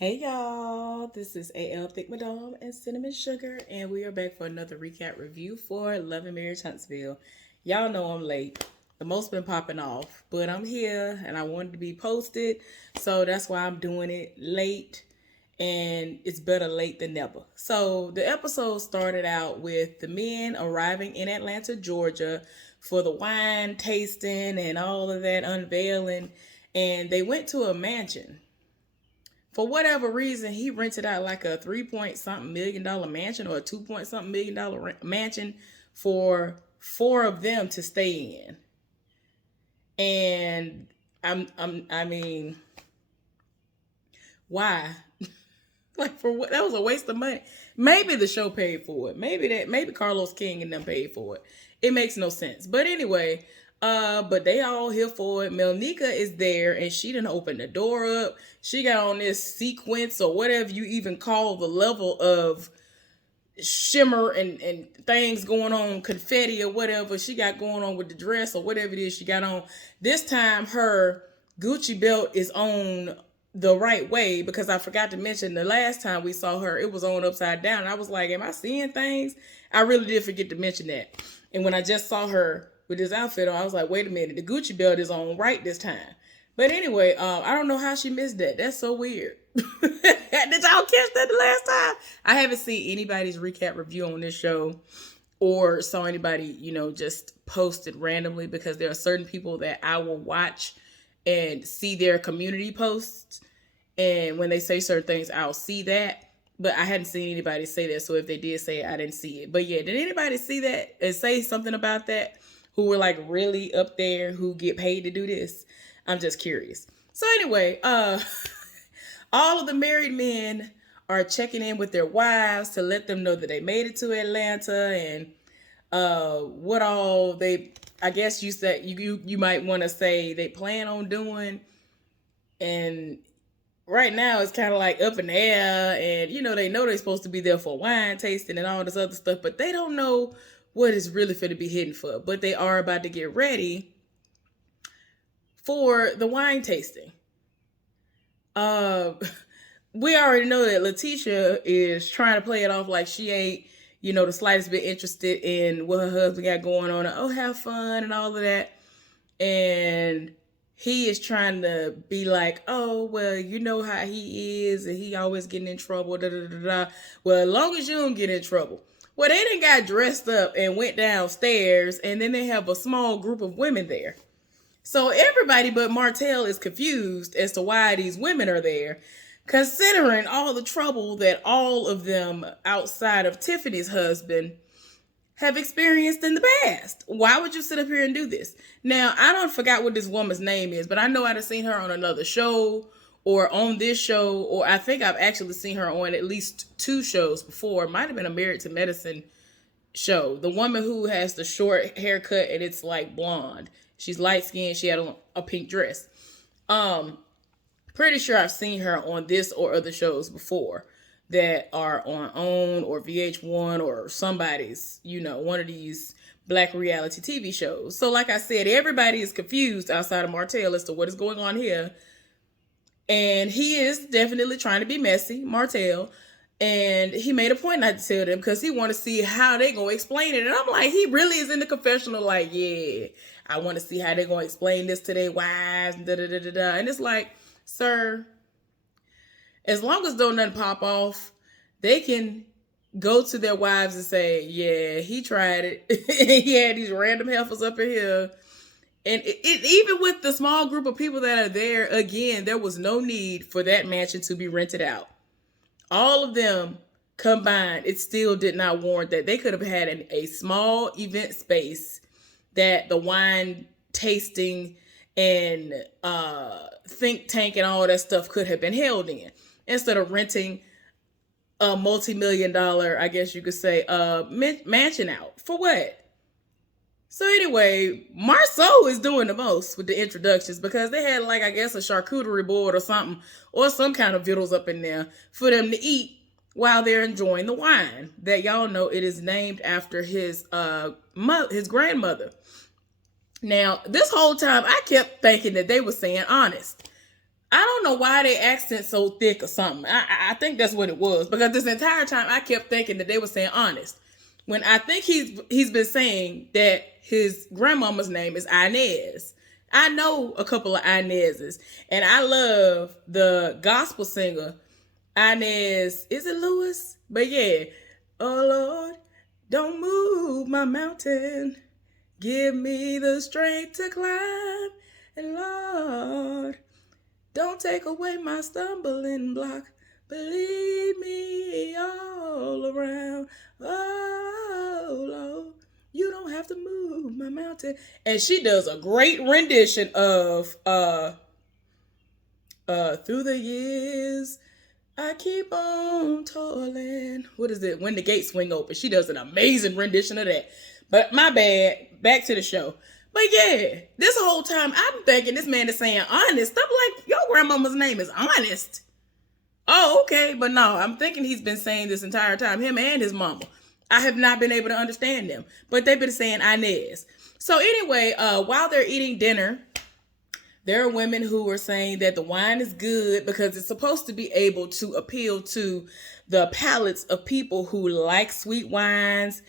Hey y'all, this is AL Thick Madame and Cinnamon Sugar, and we are back for another recap review for Love and Marriage Huntsville. Y'all know I'm late. The most been popping off, but I'm here and I wanted to be posted, so that's why I'm doing it late, and it's better late than never. So the episode started out with the men arriving in Atlanta, Georgia for the wine tasting and all of that unveiling, and they went to a mansion. For whatever reason, he rented out like a 3 point something $1 million mansion or a 2 point something $1 million mansion for four of them to stay in. And I mean, why? Like, for what? That was a waste of money. Maybe the show paid for it. Maybe Carlos King and them paid for it. It makes no sense. But anyway, but they all here for it. Melnika is there and she didn't open the door up. She got on this sequence or whatever you even call the level of shimmer and things going on, confetti or whatever she got going on with the dress or whatever it is she got on. This time her Gucci belt is on the right way, because I forgot to mention the last time we saw her, it was on upside down. And I was like, am I seeing things? I really did forget to mention that. And when I just saw her with this outfit on, I was like, wait a minute, the Gucci belt is on right this time. But anyway, I don't know how she missed that. That's so weird. Did y'all catch that the last time? I haven't seen anybody's recap review on this show or saw anybody, just posted randomly, because there are certain people that I will watch and see their community posts. And when they say certain things, I'll see that. But I hadn't seen anybody say that. So if they did say it, I didn't see it. But yeah, did anybody see that and say something about that? Who were like really up there, who get paid to do this? I'm just curious. So anyway, all of the married men are checking in with their wives to let them know that they made it to Atlanta and what all they, I guess you said you might want to say they plan on doing. And right now it's kind of like up in the air, and they know they're supposed to be there for wine tasting and all this other stuff, but they don't know what is really fit to be hidden for. But they are about to get ready for the wine tasting. We already know that Letitia is trying to play it off like she ain't, the slightest bit interested in what her husband got going on. And, oh, have fun and all of that. And he is trying to be like, oh, well, you know how he is, and he always getting in trouble. Da, da, da, da. Well, as long as you don't get in trouble. Well, they done got dressed up and went downstairs, and then they have a small group of women there. So everybody but Martell is confused as to why these women are there, considering all the trouble that all of them outside of Tiffany's husband have experienced in the past. Why would you sit up here and do this? Now, I don't forgot what this woman's name is, but I know I've seen her on another show or on this show, or I think I've actually seen her on at least 2 shows before. It might have been a Married to Medicine show. The woman who has the short haircut and it's like blonde. She's light skinned. She had on a pink dress. Pretty sure I've seen her on this or other shows before that are on OWN or VH1 or somebody's, one of these black reality TV shows. So like I said, everybody is confused outside of Martell as to what is going on here. And he is definitely trying to be messy, Martell. And he made a point not to tell them because he want to see how they going to explain it. And I'm like, he really is in the confessional like, yeah, I want to see how they going to explain this to their wives. And, da, da, da, da, da. And it's like, sir, as long as don't nothing pop off, they can go to their wives and say, yeah, he tried it. He had these random heifers up in here. And even with the small group of people that are there, again, there was no need for that mansion to be rented out. All of them combined, it still did not warrant that. They could have had a small event space that the wine tasting and think tank and all that stuff could have been held in, instead of renting a multi-million-dollar, I guess you could say, mansion out. For what? So anyway, Marceau is doing the most with the introductions, because they had like, I guess, a charcuterie board or something, or some kind of vittles up in there for them to eat while they're enjoying the wine. That y'all know it is named after his grandmother. Now, this whole time I kept thinking that they were saying honest. I don't know why they accent so thick or something. I think that's what it was, because this entire time I kept thinking that they were saying honest, when I think he's been saying that his grandmama's name is Inez. I know a couple of Inez's, and I love the gospel singer Inez. Is it Lewis? But yeah, oh Lord, don't move my mountain. Give me the strength to climb, and Lord, don't take away my stumbling block, but lead me all around. Oh, Lord, you don't have to move my mountain. And she does a great rendition of through the years, I keep on toiling. What is it? When the gates swing open. She does an amazing rendition of that. But my bad. Back to the show. But yeah, this whole time I'm thinking this man is saying honest. I'm like, your grandmama's name is Honest. Oh, okay. But no, I'm thinking he's been saying this entire time, him and his mama. I have not been able to understand them, but they've been saying Inez. So anyway, while they're eating dinner, there are women who are saying that the wine is good because it's supposed to be able to appeal to the palates of people who like sweet wines.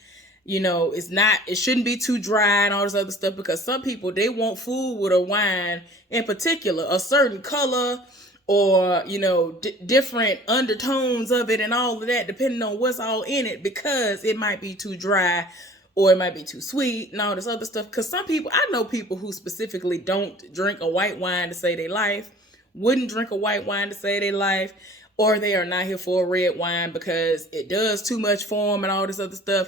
You know, it shouldn't be too dry and all this other stuff, because some people, they want food with a wine in particular, a certain color or, you know, different undertones of it and all of that, depending on what's all in it, because it might be too dry or it might be too sweet and all this other stuff. Because some people, I know people who specifically don't drink a white wine to save their life, wouldn't drink a white wine to save their life, or they are not here for a red wine because it does too much for them and all this other stuff.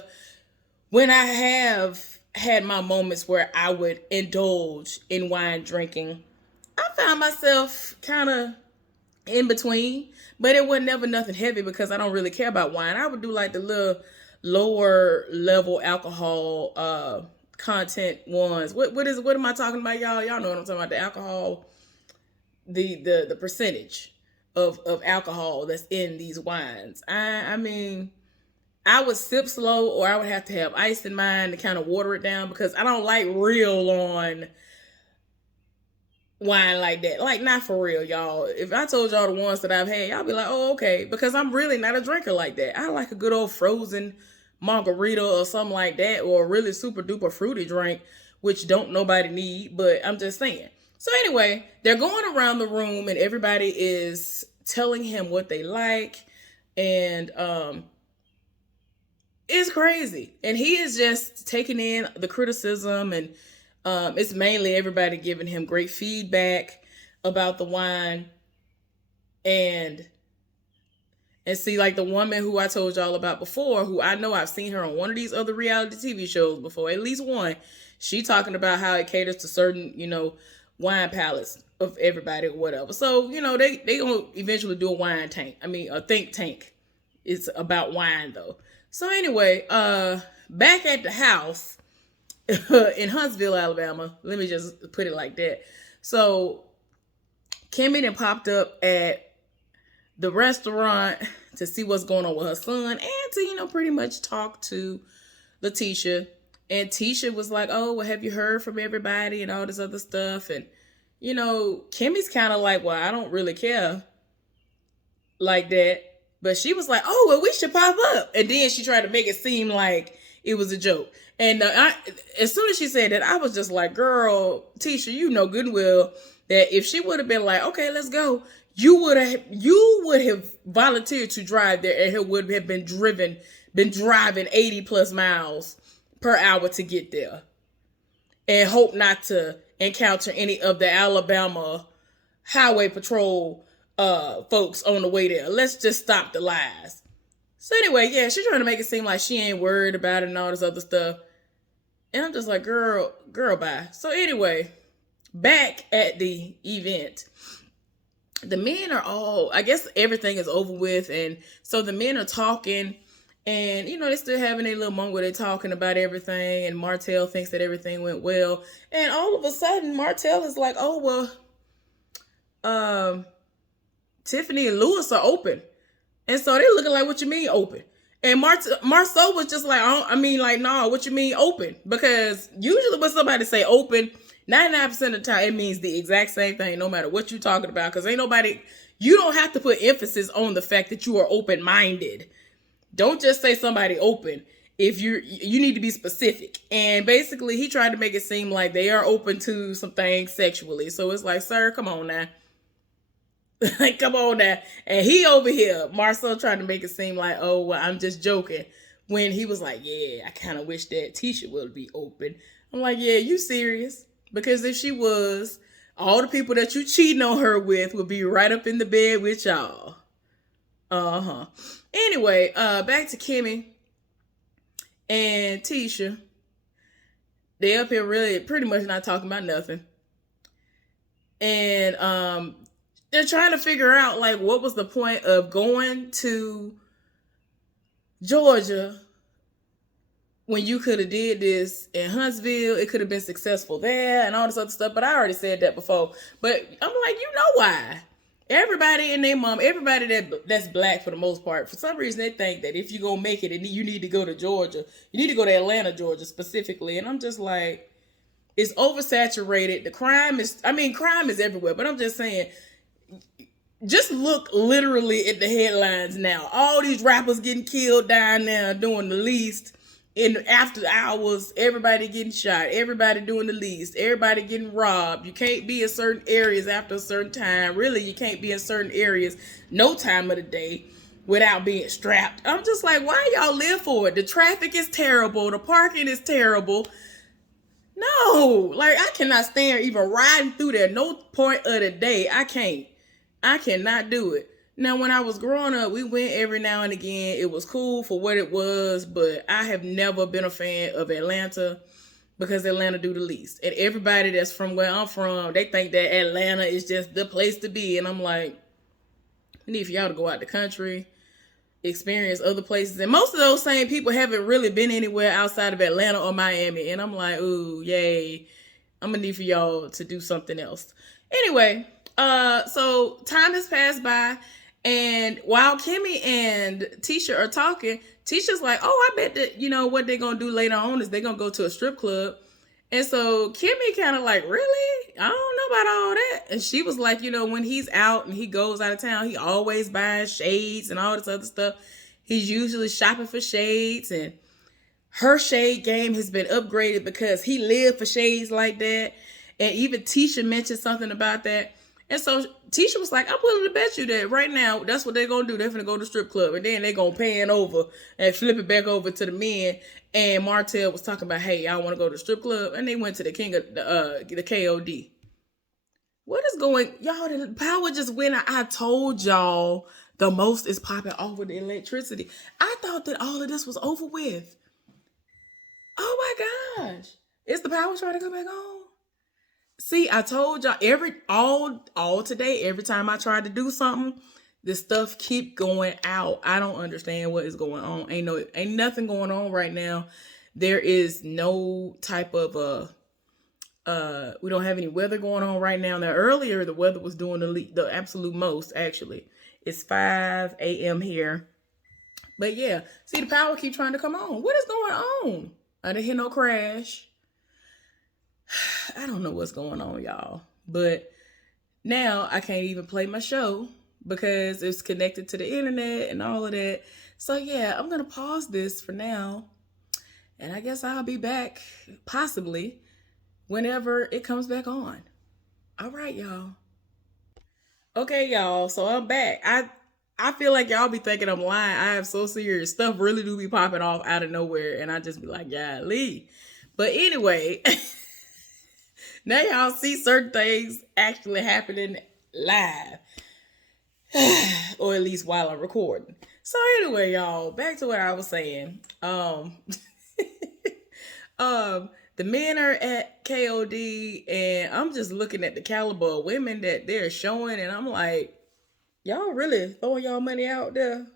When I have had my moments where I would indulge in wine drinking, I found myself kind of in between, but it wasn't never nothing heavy because I don't really care about wine. I would do like the little lower level alcohol content ones. What am I talking about, y'all? Y'all know what I'm talking about, the alcohol, the percentage of alcohol that's in these wines. I mean, I would sip slow, or I would have to have ice in mine to kind of water it down, because I don't like real on wine like that. Like, not for real, y'all. If I told y'all the ones that I've had, y'all be like, oh, okay. Because I'm really not a drinker like that. I like a good old frozen margarita or something like that, or a really super duper fruity drink, which don't nobody need, but I'm just saying. So anyway, they're going around the room and everybody is telling him what they like, and it's crazy. And he is just taking in the criticism, and it's mainly everybody giving him great feedback about the wine. And see, like the woman who I told y'all about before, who I know I've seen her on one of these other reality TV shows before, at least one, she talking about how it caters to certain, you know, wine palates of everybody or whatever. So, you know, they gonna eventually do a think tank. It's about wine though. So anyway, back at the house in Huntsville, Alabama, let me just put it like that. So Kimmy then popped up at the restaurant to see what's going on with her son, and to, you know, pretty much talk to Letitia. And Tisha was like, oh, well, have you heard from everybody and all this other stuff? And, you know, Kimmy's kind of like, well, I don't really care like that. But she was like, oh, well, we should pop up. And then she tried to make it seem like it was a joke. And as soon as she said that, I was just like, girl, Tisha, you know good and well that if she would have been like, okay, let's go, you would have volunteered to drive there, and it would have been driving 80 plus miles per hour to get there, and hope not to encounter any of the Alabama Highway Patrol folks on the way there. Let's just stop the lies. So anyway, yeah, she's trying to make it seem like she ain't worried about it and all this other stuff. And I'm just like, girl, bye. So anyway, back at the event, the men are all, I guess everything is over with. And so the men are talking, and, you know, they're still having a little moment where they're talking about everything. And Martell thinks that everything went well. And all of a sudden, Martell is like, oh, well, Tiffany and Lewis are open. And so they're looking like, what you mean open? And Marceau was just like, nah, what you mean open? Because usually when somebody say open, 99% of the time, it means the exact same thing, no matter what you're talking about. Because ain't nobody, you don't have to put emphasis on the fact that you are open-minded. Don't just say somebody open. If you need to be specific. And basically, he tried to make it seem like they are open to some things sexually. So it's like, sir, come on now. Like, come on now. And he over here, Marcel, trying to make it seem like, oh, well, I'm just joking. When he was like, yeah, I kind of wish that Tisha would be open. I'm like, yeah, you serious? Because if she was, all the people that you cheating on her with would be right up in the bed with y'all. Uh-huh. Anyway, back to Kimmy and Tisha. They up here really pretty much not talking about nothing. And they're trying to figure out, like, what was the point of going to Georgia when you could have did this in Huntsville. It could have been successful there and all this other stuff. But I already said that before. But I'm like, you know why? Everybody and their mom, everybody that's black for the most part, for some reason they think that if you're going to make it, you need to go to Georgia. You need to go to Atlanta, Georgia specifically. And I'm just like, it's oversaturated. Crime is everywhere. But I'm just saying, just look literally at the headlines now. All these rappers getting killed down there doing the least. In after hours, everybody getting shot, everybody doing the least, everybody getting robbed. You can't be in certain areas after a certain time. Really, you can't be in certain areas no time of the day without being strapped. I'm just like, why y'all live for it? The traffic is terrible. The parking is terrible. No, like, I cannot stand even riding through there. No point of the day. I cannot do it. Now, when I was growing up, we went every now and again. It was cool for what it was, but I have never been a fan of Atlanta because Atlanta do the least. And everybody that's from where I'm from, they think that Atlanta is just the place to be. And I'm like, we need for y'all to go out the country, experience other places. And most of those same people haven't really been anywhere outside of Atlanta or Miami. And I'm like, ooh, yay. I'm going to need for y'all to do something else. Anyway, so time has passed by. And while Kimmy and Tisha are talking, Tisha's like, oh, I bet that, what they're going to do later on is they're going to go to a strip club. And so Kimmy kind of like, really? I don't know about all that. And she was like, when he's out and he goes out of town, he always buys shades and all this other stuff. He's usually shopping for shades, and her shade game has been upgraded because he lived for shades like that. And even Tisha mentioned something about that. And so Tisha was like, I'm willing to bet you that right now, that's what they're going to do. They're going to go to the strip club. And then they're going to pan over and flip it back over to the men. And Martell was talking about, hey, y'all want to go to the strip club? And they went to the king of the KOD. What is going, y'all, the power just went. I told y'all the most is popping off with the electricity. I thought that all of this was over with. Oh my gosh. Is the power trying to come back on? See, I told y'all all today, every time I tried to do something, this stuff keep going out. I don't understand what is going on. Ain't nothing going on right now. There is no type of we don't have any weather going on right now. Now earlier the weather was doing the absolute most, actually. It's 5 a.m. here. But yeah, see, the power keep trying to come on. What is going on? I didn't hear no crash. I don't know what's going on, y'all. But now I can't even play my show because it's connected to the internet and all of that. So yeah, I'm going to pause this for now. And I guess I'll be back possibly whenever it comes back on. All right, y'all. Okay, y'all. So I'm back. I feel like y'all be thinking I'm lying. I am so serious. Stuff really do be popping off out of nowhere. And I just be like, golly. But anyway... Now y'all see certain things actually happening live. Or at least while I'm recording. So anyway, y'all, back to what I was saying. The men are at KOD, and I'm just looking at the caliber of women that they're showing, and I'm like, y'all really throwing y'all money out there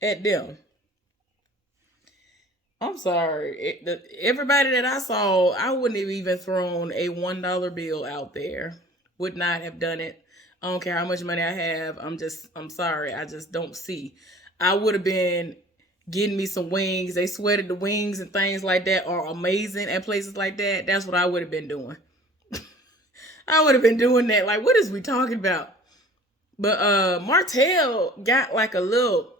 at them. I'm sorry. Everybody that I saw, I wouldn't have even thrown a $1 bill out there. Would not have done it. I don't care how much money I have. I'm sorry. I just don't see. I would have been getting me some wings. They sweated the wings and things like that are amazing at places like that. That's what I would have been doing. I would have been doing that. Like, what is we talking about? But Martell got like a little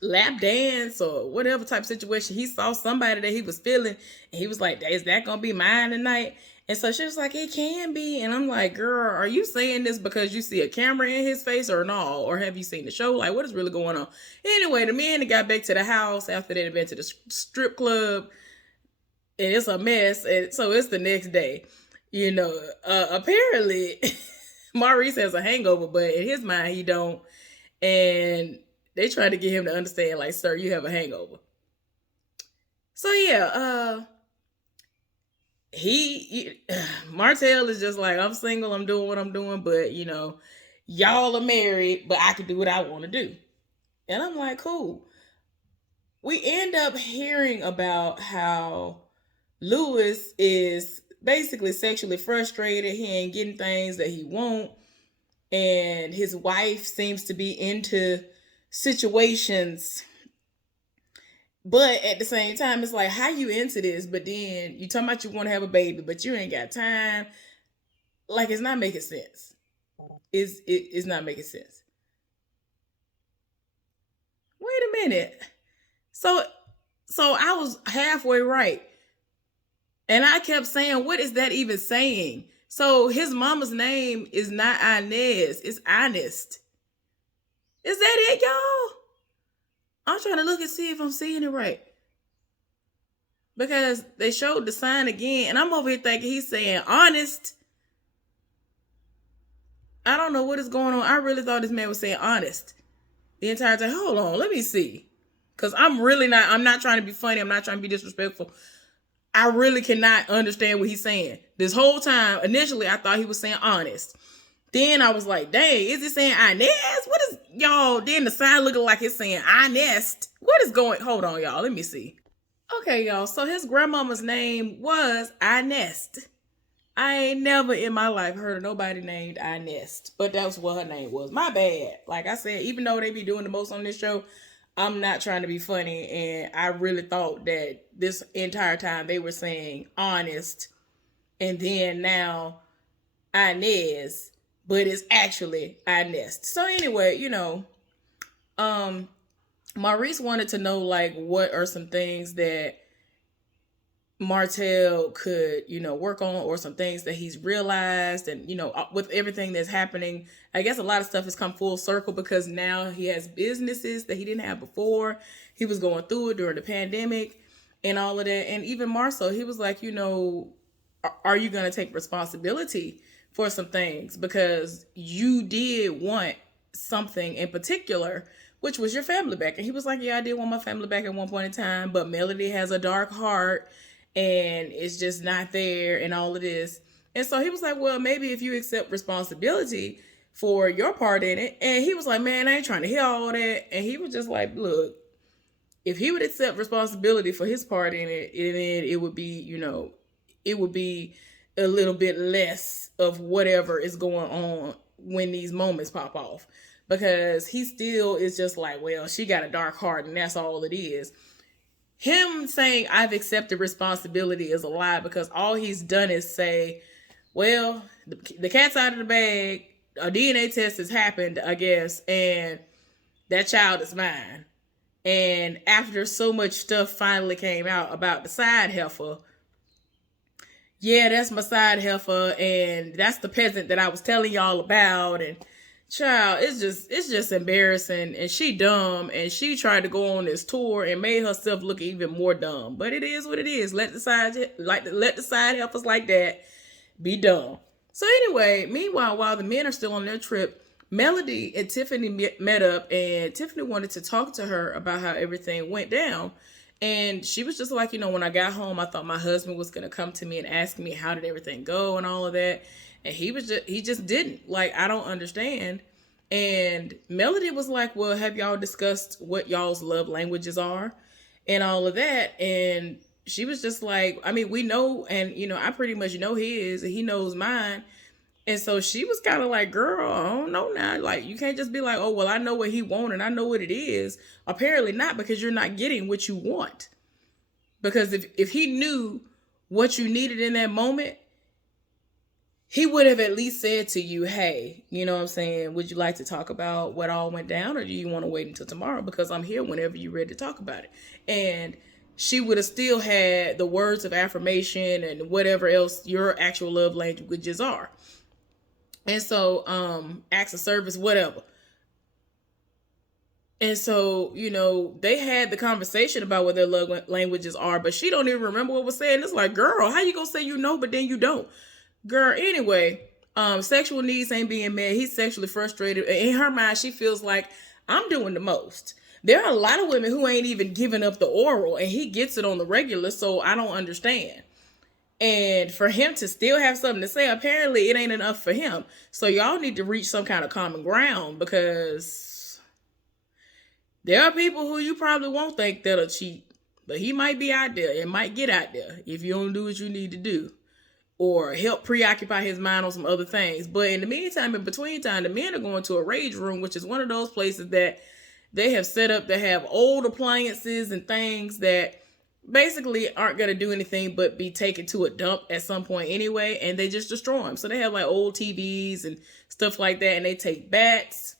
lap dance or whatever type of situation. He saw somebody that he was feeling, and he was like, is that gonna be mine tonight? And so she was like, it can be. And I'm like, girl, are you saying this because you see a camera in his face or no? Or have you seen the show? Like, what is really going on? Anyway, the men got back to the house after they had been to the strip club, and it's a mess. And so it's the next day. Apparently Maurice has a hangover, but in his mind he don't. And they try to get him to understand, like, sir, you have a hangover. So yeah, Martell is just like, I'm single, I'm doing what I'm doing, but y'all are married, but I can do what I want to do. And I'm like, cool. We end up hearing about how Lewis is basically sexually frustrated. He ain't getting things that he want. And his wife seems to be into situations. But at the same time, it's like, how you into this? But then you talking about you want to have a baby, but you ain't got time. Like, it's not making sense. It's not making sense. Wait a minute. So I was halfway right. And I kept saying, what is that even saying? So his mama's name is not Inez, it's Honest. Is that it, y'all? I'm trying to look and see if I'm seeing it right. Because they showed the sign again, and I'm over here thinking he's saying honest. I don't know what is going on. I really thought this man was saying honest the entire time. Hold on, let me see. Because I'm not trying to be funny. I'm not trying to be disrespectful. I really cannot understand what he's saying. This whole time, initially, I thought he was saying honest. Then I was like, dang, is it saying Inez? What is, y'all? Then the sign looking like it's saying Honest. What is going, hold on, y'all. Let me see. Okay, y'all. So his grandmama's name was Inez. I ain't never in my life heard of nobody named Inez, but that's what her name was. My bad. Like I said, even though they be doing the most on this show, I'm not trying to be funny, and I really thought that this entire time they were saying honest, and then now Inez, but it's actually Inez. So anyway, Maurice wanted to know, like, what are some things that Martell could, work on, or some things that he's realized. And, with everything that's happening, I guess a lot of stuff has come full circle because now he has businesses that he didn't have before. He was going through it during the pandemic and all of that. And even more so, he was like, are you going to take responsibility for some things? Because you did want something in particular, which was your family back. And he was like, yeah, I did want my family back at one point in time, but Melody has a dark heart and it's just not there and all of this. And so he was like, well, maybe if you accept responsibility for your part in it. And he was like, man, I ain't trying to hear all that. And he was just like, look, if he would accept responsibility for his part in it, then it would be, it would be a little bit less of whatever is going on when these moments pop off. Because he still is just like, well, she got a dark heart and that's all it is. Him saying I've accepted responsibility is a lie, because all he's done is say, well, the cat's out of the bag, a DNA test has happened, I guess, and that child is mine. And after so much stuff finally came out about the side heifer, yeah, that's my side heifer, and that's the peasant that I was telling y'all about, and child, it's just embarrassing. And she dumb, and she tried to go on this tour and made herself look even more dumb. But it is what it is. Let the side heifers like that be dumb. So anyway, meanwhile, while the men are still on their trip, Melody and Tiffany met up, and Tiffany wanted to talk to her about how everything went down. And she was just like, when I got home, I thought my husband was going to come to me and ask me how did everything go and all of that. And he just didn't. Like, I don't understand. And Melody was like, well, have y'all discussed what y'all's love languages are and all of that? And she was just like, I mean, we know, and, I pretty much know his, and he knows mine. And so she was kind of like, girl, I don't know now. Like, you can't just be like, oh, well, I know what he wants and I know what it is. Apparently not, because you're not getting what you want. Because if he knew what you needed in that moment, he would have at least said to you, hey, you know what I'm saying? Would you like to talk about what all went down, or do you want to wait until tomorrow? Because I'm here whenever you're ready to talk about it. And she would have still had the words of affirmation and whatever else your actual love languages are. And so, acts of service, whatever. And so, you know, they had the conversation about what their love languages are, but she don't even remember what was said. And it's like, girl, how you gonna say you know, but then you don't? Girl, anyway, sexual needs ain't being met. He's sexually frustrated. In her mind, she feels like I'm doing the most. There are a lot of women who ain't even giving up the oral, and he gets it on the regular, so I don't understand. And for him to still have something to say, apparently it ain't enough for him. So y'all need to reach some kind of common ground, because there are people who you probably won't think that'll cheat, but he might be out there. It might get out there if you don't do what you need to do, or help preoccupy his mind on some other things. But in the meantime, in between time, the men are going to a rage room, which is one of those places that they have set up to have old appliances and things that basically aren't going to do anything but be taken to a dump at some point anyway, and they just destroy them. So they have like old TVs and stuff like that, and they take bats,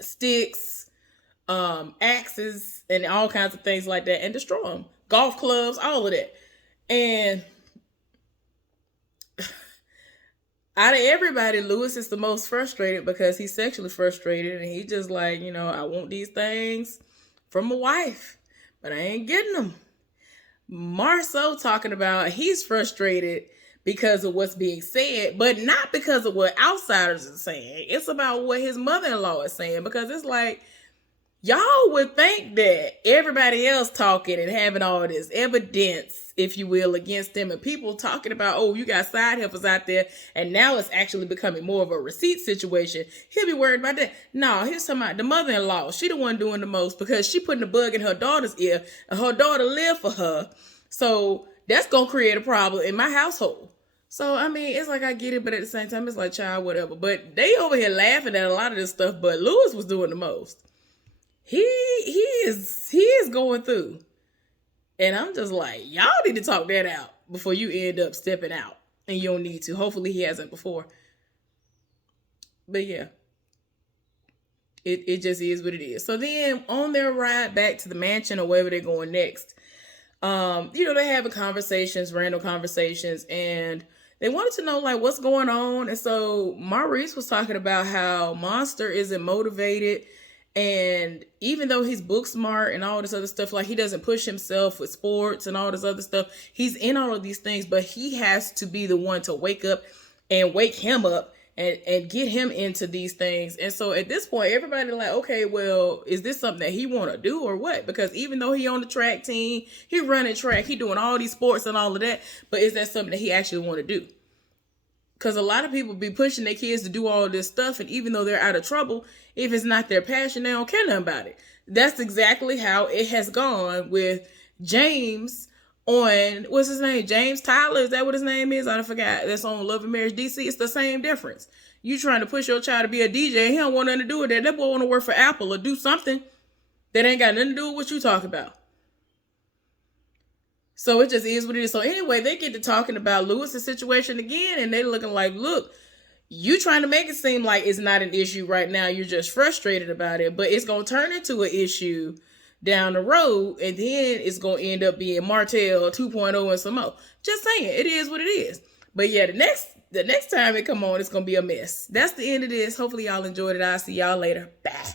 sticks, axes, and all kinds of things like that and destroy them. Golf clubs, all of that. And out of everybody, Lewis is the most frustrated because he's sexually frustrated, and he just like, you know, I want these things from a wife, but I ain't getting them. Marceau talking about he's frustrated because of what's being said, but not because of what outsiders are saying. It's about what his mother-in-law is saying, because it's like, y'all would think that everybody else talking and having all this evidence, if you will, against them, and people talking about, oh, you got side helpers out there, and now it's actually becoming more of a receipt situation. He'll be worried about that. No, he's talking about the mother-in-law. She the one doing the most, because she putting the bug in her daughter's ear, and her daughter live for her. So that's going to create a problem in my household. So, I mean, it's like, I get it, but at the same time, it's like, child, whatever. But they over here laughing at a lot of this stuff, but Lewis was doing the most. He is going through. And I'm just like, y'all need to talk that out before you end up stepping out. And you don't need to. Hopefully he hasn't before. But yeah. It just is what it is. So then on their ride back to the mansion or wherever they're going next, you know, they're having conversations, random conversations, and they wanted to know like what's going on. And so Maurice was talking about how Monster isn't motivated. And even though he's book smart and all this other stuff, like he doesn't push himself with sports and all this other stuff, he's in all of these things, but he has to be the one to wake up and wake him up and get him into these things. And so at this point, everybody like, okay, well, is this something that he want to do or what? Because even though he on the track team, he running track, he doing all these sports and all of that, but is that something that he actually want to do? Because a lot of people be pushing their kids to do all this stuff, and even though they're out of trouble, if it's not their passion, they don't care nothing about it. That's exactly how it has gone with James on, what's his name? James Tyler, is that what his name is? I forgot. That's on Love and Marriage DC. It's the same difference. You trying to push your child to be a DJ, and he don't want nothing to do with that. That boy want to work for Apple or do something that ain't got nothing to do with what you talk about. So it just is what it is. So anyway, they get to talking about Lewis's situation again, and they looking like, look, you trying to make it seem like it's not an issue right now. You're just frustrated about it, but it's going to turn into an issue down the road, and then it's going to end up being Martell 2.0 and some more. Just saying, it is what it is. But yeah, the next time it come on, it's going to be a mess. That's the end of this. Hopefully y'all enjoyed it. I'll see y'all later. Bye.